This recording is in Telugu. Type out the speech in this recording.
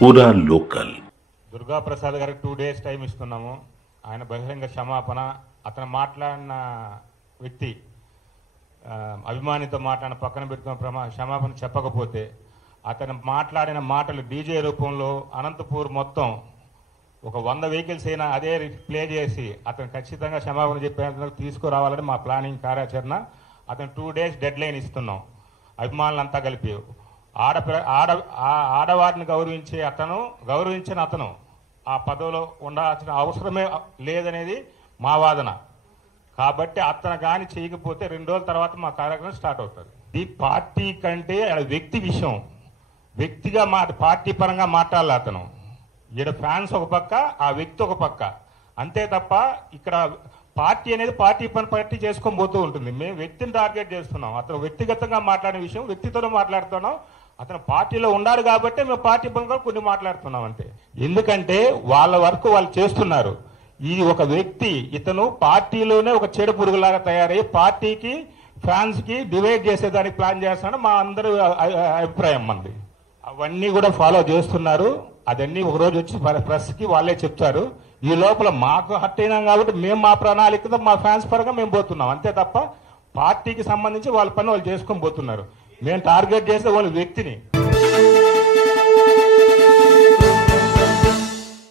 పూరా లోకల్. దుర్గా ప్రసాద్ గారికి 2 days టైం ఇస్తున్నాము. ఆయన బహిరంగ క్షమాపణ, అతను మాట్లాడిన వ్యక్తి అభిమానితో మాట్లాడిన పక్కన పెట్టుకున్న క్షమాపణ చెప్పకపోతే అతను మాట్లాడిన మాటలు డీజే రూపంలో అనంతపూర్ మొత్తం ఒక 100 వెహికల్స్ అయినా అదే ప్లే చేసి అతను ఖచ్చితంగా క్షమాపణ చెప్పేందుకు తీసుకురావాలని మా ప్లానింగ్ కార్యాచరణ. అతను 2 days డెడ్ లైన్ ఇస్తున్నాం. అభిమానులంతా కలిపి ఆడవారిని గౌరవించిన అతను ఆ పదవిలో ఉండాల్సిన అవసరమే లేదనేది మా వాదన. కాబట్టి అతను కానీ చేయకపోతే 2 రోజుల తర్వాత మా కార్యక్రమం స్టార్ట్ అవుతుంది. ఈ పార్టీ కంటే వ్యక్తి విషయం, వ్యక్తిగా పార్టీ పరంగా మాట్లాడాలి. అతను ఇక్కడ ఫ్యాన్స్ ఒక పక్క, ఆ వ్యక్తి ఒక పక్క, అంతే తప్ప ఇక్కడ పార్టీ అనేది పార్టీ చేసుకొని పోతూ ఉంటుంది. మేము వ్యక్తిని టార్గెట్ చేస్తున్నాం. అతను వ్యక్తిగతంగా మాట్లాడిన విషయం వ్యక్తితోనే మాట్లాడుతున్నాం. అతను పార్టీలో ఉన్నాడు కాబట్టి మేము పార్టీ పరంగా కొన్ని మాట్లాడుతున్నాం అంతే. ఎందుకంటే వాళ్ళ వరకు వాళ్ళు చేస్తున్నారు. ఇది ఒక వ్యక్తి, ఇతను పార్టీలోనే ఒక చెడు పురుగులాగా తయారయ్యి పార్టీకి ఫ్యాన్స్కి డివైడ్ చేసేదానికి ప్లాన్ చేస్తున్నాడు మా అందరూ అభిప్రాయం మంది. అవన్నీ కూడా ఫాలో చేస్తున్నారు. అదన్నీ ఒకరోజు వచ్చి ప్రెస్కి వాళ్ళే చెప్తారు. ఈ లోపల మాకు హర్ట్ అయినాం కాబట్టి మేము మా ప్రణాళికతో మా ఫ్యాన్స్ పరంగా మేము పోతున్నాం అంతే తప్ప పార్టీకి సంబంధించి వాళ్ళ పని వాళ్ళు చేసుకొని పోతున్నారు. మేము టార్గెట్ చేసే వాళ్ళ వ్యక్తిని.